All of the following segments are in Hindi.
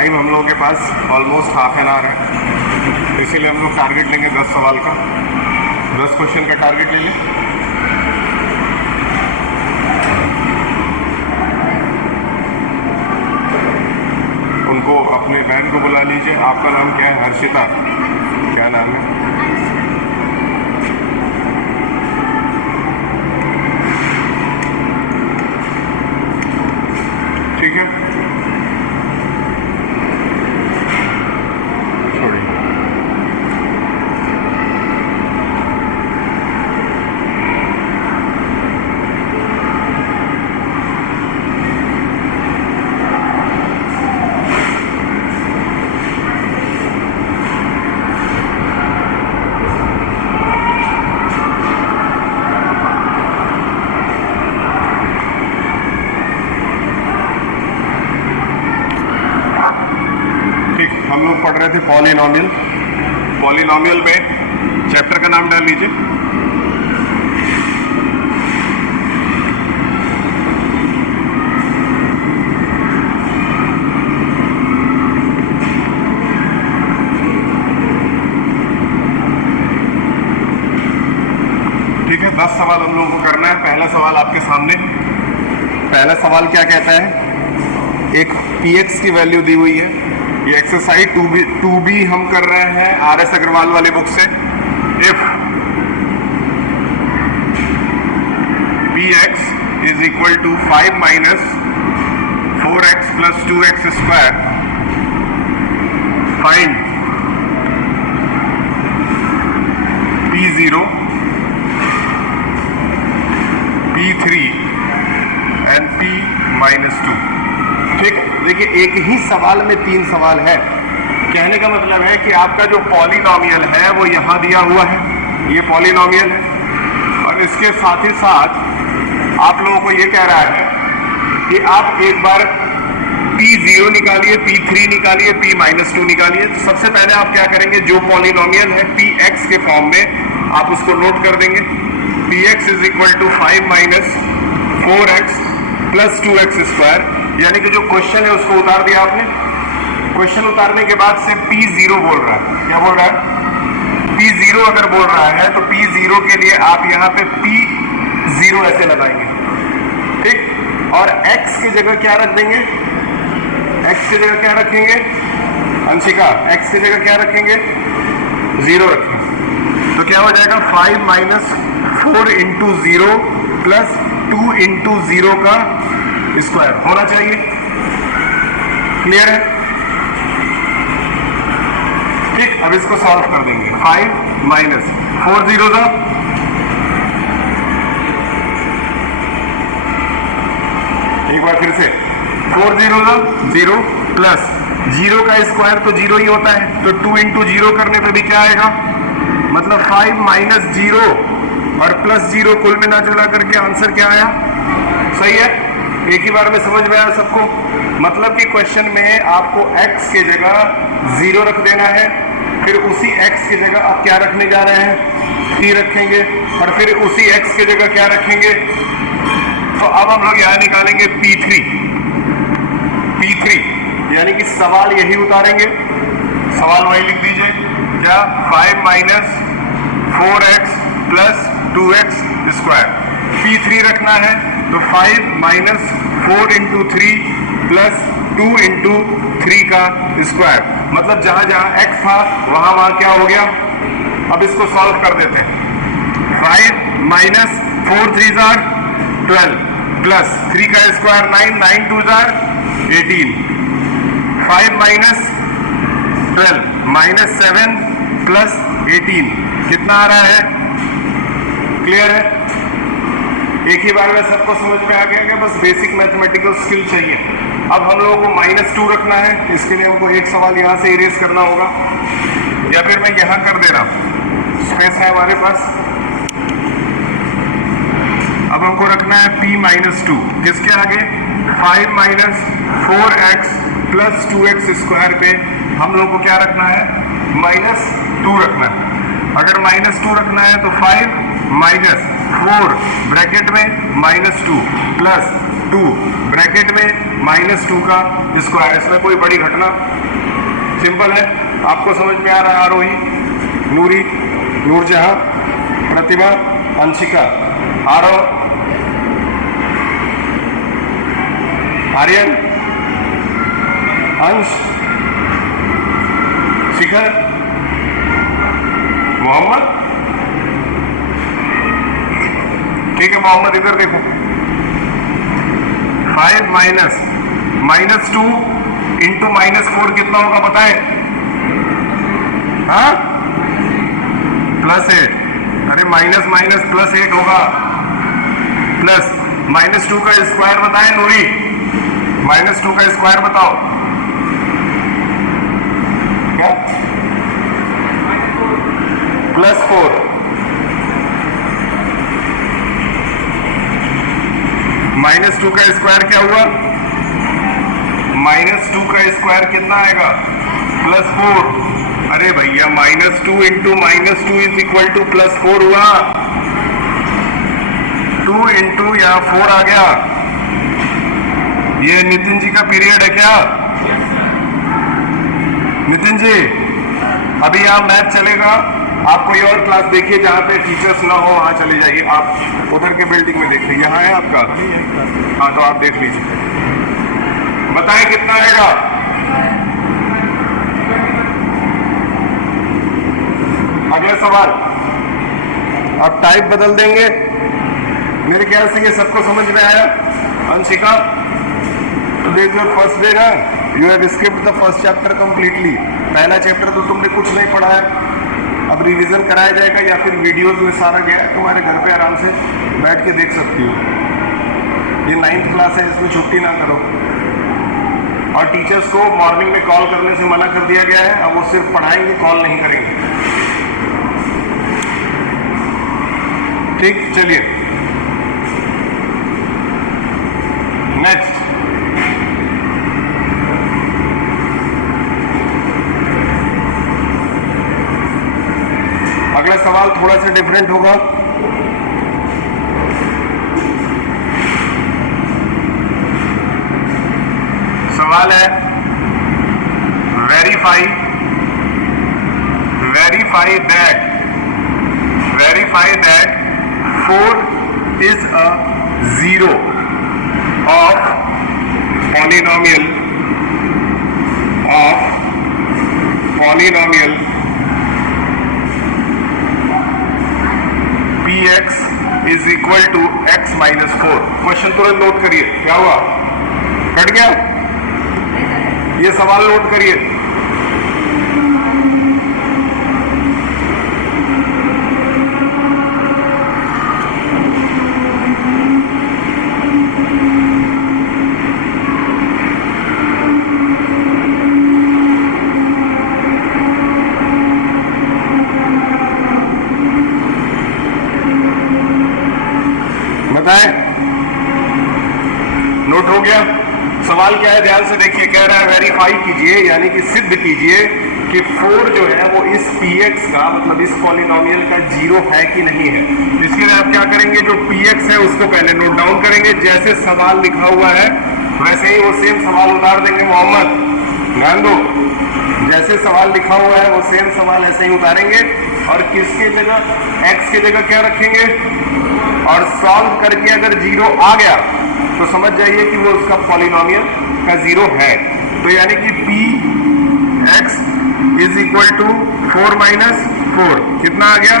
टाइम हम लोगों के पास ऑलमोस्ट हाफ एन आवर है, इसीलिए हम लोग टारगेट लेंगे 10 सवाल का, 10 क्वेश्चन का टारगेट ले लें। उनको अपने बहन को बुला लीजिए। आपका नाम क्या है? हर्षिता, क्या नाम है? ठीक है, छोड़िए। हम लोग पढ़ रहे थे पॉलिनॉमियल। पॉलिनॉमियल में चैप्टर का नाम डाल लीजिए। ठीक है, 10 सवाल हम लोगों को करना है। पहला सवाल आपके सामने। पहला सवाल क्या कहता है? एक px की वैल्यू दी हुई है। ये एक्सरसाइज 2b हम कर रहे हैं RS अग्रवाल वाली बुक से। If px is equal to 5 minus 4x plus 2x square, find p0, p3 and p-2। ठीक, देखिए एक ही सवाल में 3 सवाल है। कहने का मतलब है कि आपका जो पॉलिनॉमियल है वो यहाँ दिया हुआ है, ये पॉलिनॉमियल है, और इसके साथ ही साथ आप लोगों को ये कह रहा है कि आप एक बार p0 निकालिए, p3 निकालिए, p-2 निकालिए। तो सबसे पहले आप क्या करेंगे? जो पॉलिनॉमियल है px के फॉर्म में आप उसको नोट कर देंगे। px is equal to 5 minus 4x plus 2x square, यानी कि जो क्वेश्चन है उसको उतार दिया आपने। क्वेश्चन उतारने के बाद से p0 बोल रहा है। क्या बोल रहा है? p0 अगर बोल रहा है तो p0 के लिए आप यहाँ पे p0 ऐसे लगाएंगे, ठीक। और x की जगह क्या रख देंगे? x की जगह क्या रखेंगे अंशिका? x की जगह क्या रखेंगे? 0 रखेंगे। तो क्या हो जाएगा? 5 माइनस 4 इंटू 0 प्लस 2 इंटू 0 का स्क्वायर होना चाहिए। क्लियर है? ठीक, अब इसको सॉल्व कर देंगे। 5 माइनस 4 0 था, एक बार फिर से 4 0 था 0 प्लस 0 का स्क्वायर तो 0 ही होता है, तो 2 इंटू 0 करने पे भी क्या आएगा? मतलब 5 माइनस 0 और प्लस 0 कुल मिला जुला करके आंसर क्या आया? सही है? एक ही बार में समझ में आया सबको? मतलब कि क्वेश्चन में आपको x की जगह 0 रख देना है, फिर उसी x की जगह आप क्या रखने जा रहे हैं? 3 रखेंगे, और फिर उसी x की जगह क्या रखेंगे? तो अब हम लोग यहाँ निकालेंगे p3, यानी कि सवाल यही उतारेंगे। सवाल वही लिख दीजिए, क्या? 5 minus 4x plus 2x square. p3 रखना है तो 5 माइनस 4 इंटू 3 प्लस 2 इंटू 3 का स्क्वायर। मतलब जहां जहां x था वहां वहां क्या हो गया? अब इसको सॉल्व कर देते हैं। 5 माइनस 4 3 जार 12 प्लस 3 का square 9, 9 2 jar 18। 5 minus 12 minus 7 plus 18 कितना आ रहा है? क्लियर है? एक ही बार में सबको समझ में आ गया कि बस बेसिक मैथमेटिकल स्किल चाहिए। अब हम लोगों को -2 रखना है, इसके लिए हमको एक सवाल यहाँ से इरेज करना होगा, या फिर मैं यहाँ कर दे रहा हूँ, स्पेस है हमारे पास। अब हमको रखना है p-2 किसके आगे? 5 minus 4x plus 2x square पे हम लोग को क्या रखना है? -2 रखना है। अगर -2 रखना है तो 5 माइनस 4 ब्रैकेट में -2 प्लस 2 ब्रैकेट में -2 का स्क्वायर। इसमें कोई बड़ी घटना, सिंपल है, आपको समझ में आ रहा है। आरोही, नूरी, नूरजहां, प्रतिभा, अंशिका, आरव, आर्यन, अंश, शिखर, मोहम्मद। ठीक है मोहम्मद, इधर देखो। 5 -2 इंटू -4 कितना होगा बताए? हाँ, +8। अरे माइनस +8 होगा, प्लस -2 का स्क्वायर बताए नूरी, -2 का स्क्वायर बताओ क्या? +4। -2 का स्क्वायर क्या हुआ? -2 का स्क्वायर कितना आएगा? +4। अरे भैया -2 इंटू -2 इज इक्वल टू +4 हुआ। 2 इंटू यहाँ 4 आ गया। ये नितिन जी का पीरियड है क्या? नितिन जी अभी यहाँ मैथ चलेगा, आप कोई और क्लास देखिए जहाँ पे टीचर्स ना हो, वहाँ चले जाइए। आप उधर के बिल्डिंग में देखिए, यहाँ है आपका। हाँ तो आप देख लीजिए, बताएं कितना आएगा? अगला सवाल, अब टाइप बदल देंगे। मेरे ख्याल से ये सबको समझ में आया। Anshika, this your first day ना, you have skipped the first chapter completely. पहला चैप्टर तो तुमने कुछ नहीं पढ़ा है, अब रिवीजन कराया जाएगा या फिर वीडियोस में सारा गया है, तुम्हारे घर पे आराम से बैठ के देख सकती हो। ये 9th क्लास है, इसमें छुट्टी ना करो। और टीचर्स को मॉर्निंग में कॉल करने से मना कर दिया गया है, अब वो सिर्फ पढ़ाएंगे, कॉल नहीं करेंगे। ठीक, चलिए नेक्स्ट। अगला सवाल थोड़ा सा डिफरेंट होगा। सवाल है verify that 4 is a zero of polynomial px is equal to x minus 4। Question तुरंत नोट करिए, क्या हुआ? कट गया? ये सवाल नोट करिए। नोट हो गया? सवाल क्या है, ध्यान से देखिए। कह रहा है वेरीफाई कीजिए, यानी कि सिद्ध कीजिए कि 4 जो है वो इस px का, मतलब इस पॉलिनोमियल का 0 है कि नहीं है। इसके लिए आप क्या करेंगे, जो px है उसको पहले नोट डाउन करेंगे। जैसे सवाल लिखा हुआ है वैसे ही वो सेम सवाल उतार देंगे। मोहम्मद ध्यान दो, जैसे सवाल लिखा हुआ है वो सेम सवाल ऐसे ही उतारेंगे। और किसके जगह, x के जगह क्या रखेंगे, और सॉल्व करके अगर 0 आ गया तो समझ जाइए कि वो उसका पॉलिनोमियल का 0 है। तो यानी कि px is equal to 4 minus 4 कितना आ गया?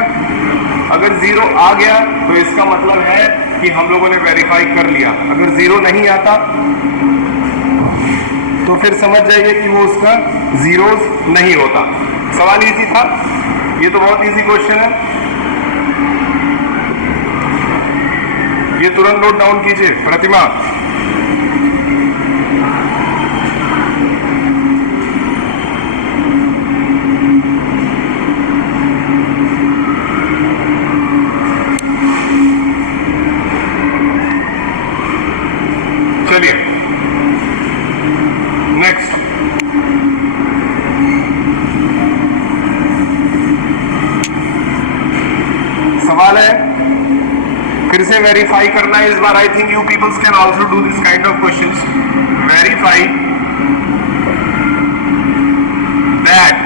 अगर 0 आ गया तो इसका मतलब है कि हम लोगों ने वेरीफाई कर लिया। अगर 0 नहीं आता तो फिर समझ जाइए कि वो उसका जीरोस नहीं होता। सवाल इजी था, ये तो बहुत इजी क्वेश्चन है। ये तुरंत नोट डाउन कीजिए। प्रतिमा, चलिए नेक्स्ट। सवाल है, फिर से वेरीफाई करना है इस बार. I think you peoples can also do this kind of questions. Verify that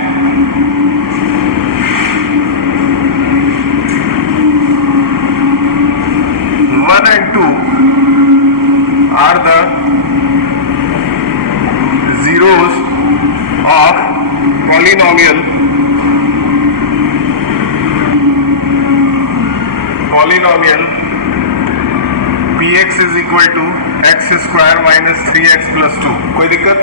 one and two are the zeros of polynomial px is equal to x square minus 3x plus 2. कोई दिक्कत?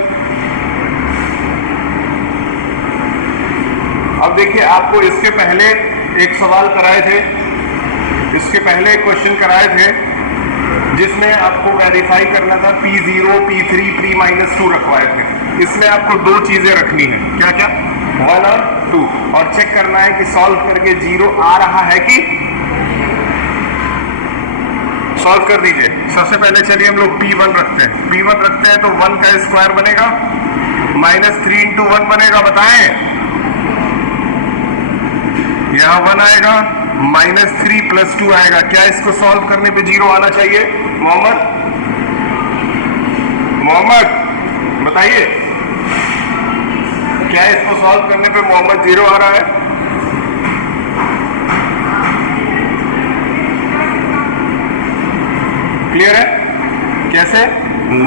अब देखिए, आपको इसके पहले एक सवाल कराए थे, इसके पहले एक क्वेश्चन कराए थे जिसमें आपको वेरीफाई करना था P0, P3, P-2 रखवाए थे. इसमें आपको दो चीजें रखनी है. क्या क्या? 1 और 2, और चेक करना है कि सॉल्व करके 0 आ रहा है कि. सॉल्व कर दीजिए. सबसे पहले चलिए हम लोग P1 रखते हैं. P1 रखते हैं तो 1 का स्क्वायर बनेगा -3 × 1 बनेगा. बताएं, यहां 1 आएगा, -3 + 2 आएगा. क्या इसको सॉल्व करने पे 0 आना चाहिए? मोहम्मद बताइए, क्या इसको सॉल्व करने पे मोहम्मद 0 आ रहा है? क्लियर है? कैसे?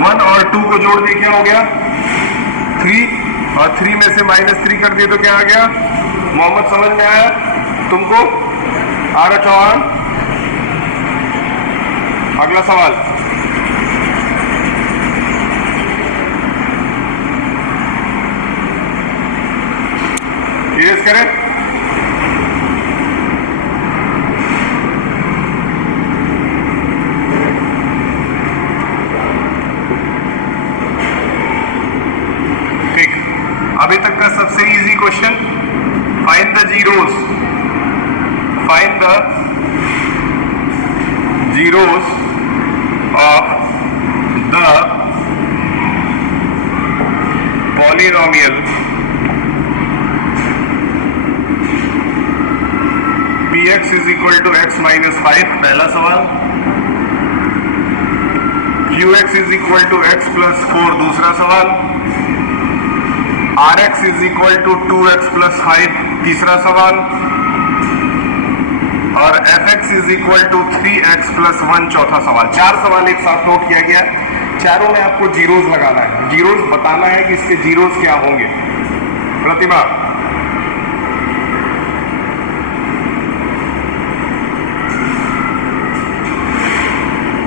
1 और 2 को जोड़ दिए, क्या हो गया? 3, और 3 में से -3 कर दिए तो क्या आ गया? मोहम्मद समझ में आया तुमको? आ रहा चौहान? अगला सवाल. इरेज करें. ठीक. अभी तक का सबसे easy question. Find the zeros. Find the zeros of the polynomial px is equal to x minus 5. पहला सवाल. qx is equal to x plus 4. दूसरा सवाल. rx is equal to 2x plus 5. तीसरा सवाल. और fx is equal to 3x + 1. चौथा सवाल. 4 सवाल एक साथ नोट किया गया. चारों में आपको जीरोस लगाना है. जीरोस बताना है कि इसके जीरोस क्या होंगे. प्रतिभा,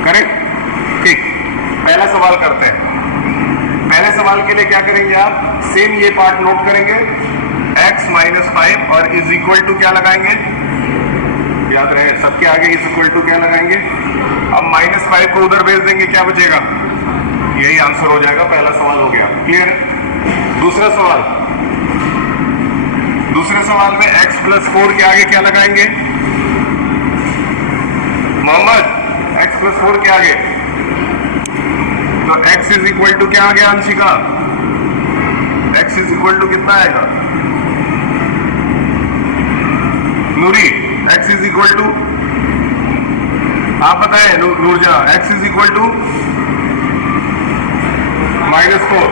करेक्ट? ठीक. पहला सवाल करते हैं. पहले सवाल के लिए क्या करेंगे आप? सेम ये पार्ट नोट करेंगे. x - 5 और इज इक्वल टू क्या लगाएंगे? याद रहे, सबके आगे इज इक्वल टू क्या लगाएंगे? अब -5 को उधर भेज देंगे, क्या बचेगा? यही आंसर हो जाएगा. पहला सवाल हो गया. क्लियर? दूसरा सवाल. दूसरे सवाल में x + 4 के आगे क्या लगाएंगे? मोहम्मद, x + 4 के आगे तो x इज इक्वल टू क्या आ गया? Anshika, x is equal to कितना आएगा? Noori, x is equal to, आप बताएं Nooraja, x is equal to -4.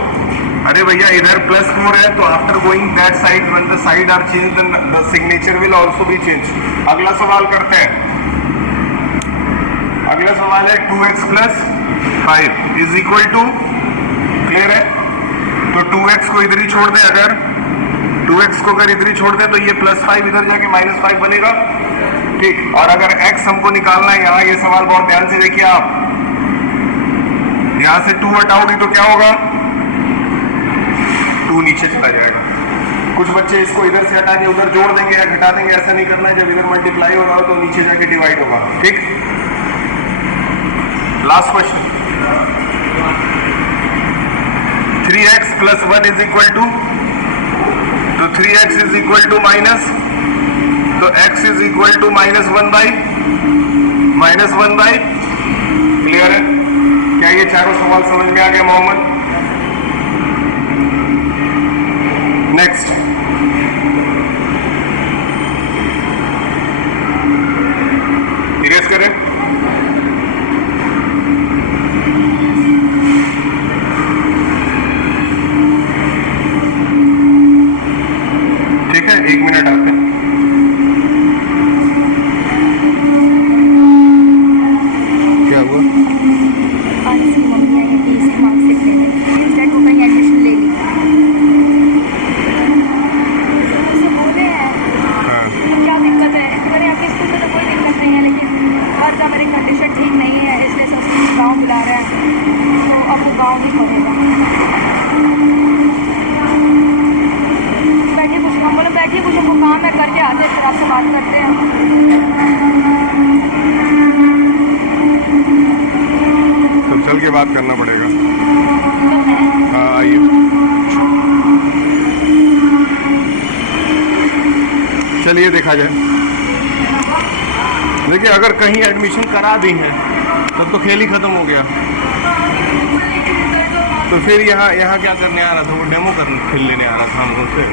अरे भैया, इधर +4 है तो after going that side when the side are change the signature will also be change. अगला सवाल करते हैं. अगला सवाल है 2x + 5 is equal to. Clear है? तो 2x को इधर ही छोड़ दें. अगर 2x को अगर इधर ही छोड़ दें तो ये +5 इधर जाके -5 बनेगा. ठीक. और अगर x हमको निकालना है यहाँ, ये सवाल बहुत ध्यान से देखिए आप. यहां से 2 हटाओगे तो क्या होगा? 2 नीचे चला जाएगा. कुछ बच्चे इसको इधर से हटा के उधर जोड़ देंगे या घटा देंगे. ऐसा नहीं करना है. जब इधर मल्टीप्लाई हो रहा हो तो नीचे जाके डिवाइड होगा. ठीक. Last question. 3x + 1 is equal to, तो 3x is equal to minus, तो x is equal to -1 by. Clear है? क्या ये चारों सवाल समझ में आ गया मोहम्मद? नेक्स्ट. इरेज करें. गाँव भी पड़ेगा। बैठिए कुछ, हम बोले बैठिए कुछ हमको काम है, करके आते फिर आपसे बात करते हैं। तो चल के बात करना पड़ेगा। तो है हाँ आइए, चलिए देखा जाए। देखिए अगर कहीं एडमिशन करा दी है तब तो खेल ही खत्म हो गया। तो फिर यहाँ क्या करने आ रहा था? वो डेमो कर खेल लेने आ रहा था हम लोग से।